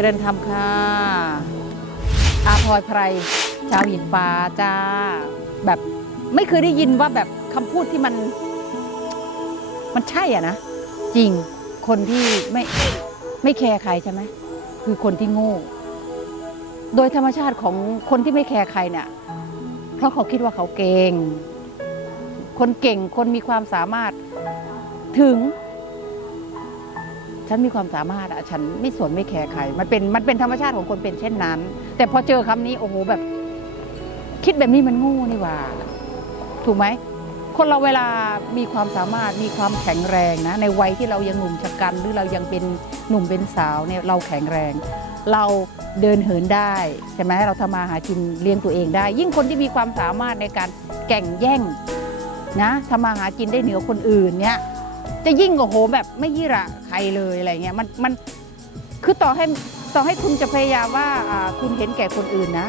จริญธรรมค่ะ อาพลอยไพรชาวหินฟ้าจ้า แบบไม่เคยได้ยินว่าแบบคำพูดที่มัน มันใช่อะนะ จริงคนที่ไม่ไม่แคร์ใครใช่ไหมคือคนที่โง่ โดยธรรมชาติของคนที่ไม่แคร์ใครเนี่ย เพราะเขาคิดว่าเขาเก่ง คนเก่งคนมีความสามารถถึง ฉันมีความสามารถอะฉันไม่สนไม่แคร์ใคร มันเป็นมันเป็นธรรมชาติของคนเป็นเช่นนั้น แต่พอเจอคำนี้โอ้โหแบบ คิดแบบนี้มันโง่นี่หว่า ถูกไหมคนเราเวลามีความสามารถมีความแข็งแรงนะ ในวัยที่เรายังหนุ่มชะกัน หรือเรายังเป็นหนุ่มเป็นสาวเนี่ยเราแข็งแรง เราเดินเหินได้ใช่ไหมเราทำมาหากินเลี้ยงตัวเองได้ ยิ่งคนที่มีความสามารถในการแก่งแย่งนะทำมาหากินได้เหนือคนอื่นเนี่ย จะยิ่งโอ้โหแบบไม่ยี่ระใครเลยอะไรเงี้ยมันมันคือต่อให้ต่อให้คุณจะพยายามว่าคุณเห็นแก่คนอื่นนะ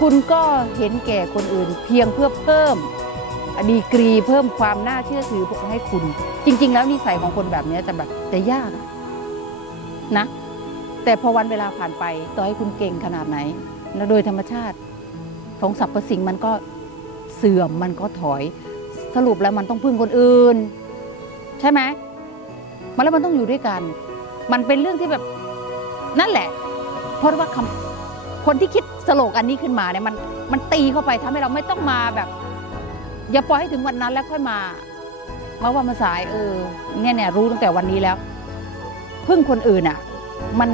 คุณก็เห็นแก่คนอื่น เพียงเพื่อเพิ่มดีกรีเพิ่มความน่าเชื่อถือให้คุณ จริง ๆ แล้วนิสัยของคนแบบนี้จะแบบจะยากนะ แต่พอวันเวลาผ่านไป ต่อให้คุณเก่งขนาดไหนแล้วโดยธรรมชาติของสรรพสิ่งมันก็เสื่อมมันก็ถอย สรุปแล้วมันต้องพึ่งคนอื่น ใช่ไหมมันแล้วมันต้องอยู่ด้วยกัน มันเป็นเรื่องที่แบบนั่นแหละ เพราะว่าคำคนที่คิดสโลกอันนี้ขึ้นมาเนี่ยมันมันตีเข้าไปทำให้เราไม่ต้องมาแบบ อย่าปล่อยให้ถึงวันนั้นแล้วค่อยมาเมื่อว่ามันสายเออเนี่ยเนี่ยรู้ตั้งแต่วันนี้แล้วพึ่งคนอื่นอะ มัน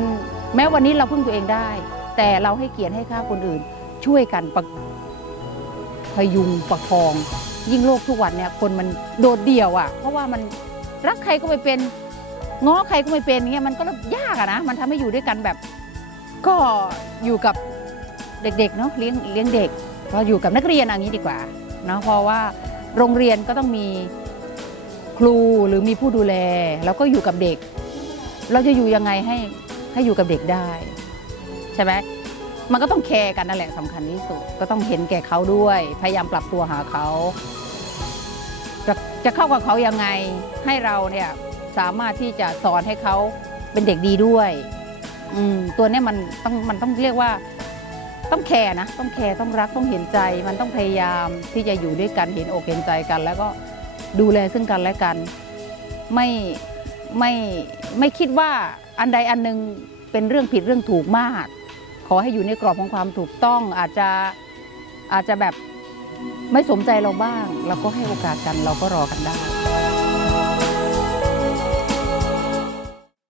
แม้วันนี้เราพึ่งตัวเองได้ แต่เราให้เกียรติให้ค่าคนอื่น ช่วยกันประพยุงประคอง ยิ่งโลกทุกวันเนี่ยคนมันโดดเดี่ยวอะ่ะ เพราะว่ามัน รักใครก็ไม่เป็นง้อใครก็ไม่เป็นเงี้ยมันก็ยากอะนะ มันทำให้อยู่ด้วยกันแบบ ก็อยู่กับเด็กๆเนาะเลี้ยงเลี้ยงเด็กก็อยู่กับนักเรียนอย่างนี้ดีกว่าเนาะเพราะว่าโรงเรียนก็ต้องมีครูหรือมีผู้ดูแล แล้วก็อยู่กับเด็ก เราจะอยู่ยังไงให้ให้อยู่กับเด็กได้ ใช่ไหมมันก็ต้องแคร์กันนั่นแหละสำคัญที่สุด ก็ต้องเห็นแก่เขาด้วย พยายามปรับตัวหาเขา จะจะเข้ากับเขายังไงให้เราเนี่ยสามารถที่จะสอนให้เขาเป็นเด็กดีด้วยอืมตัวเนี้ยมันต้องมันต้องเรียกว่าต้องแคร์นะต้องแคร์ต้องรักต้องเห็นใจ มันต้องพยายามที่จะอยู่ด้วยกันเห็นอกเห็นใจกัน แล้วก็ดูแลซึ่งกันและกันไม่ไม่ไม่คิดว่าอันใดอันหนึ่งเป็นเรื่องผิดเรื่องถูกมาก ขอให้อยู่ในกรอบของความถูกต้องอาจจะอาจจะแบบ ไม่สมใจเราบ้าง เราก็ให้โอกาสกันเราก็รอกันได้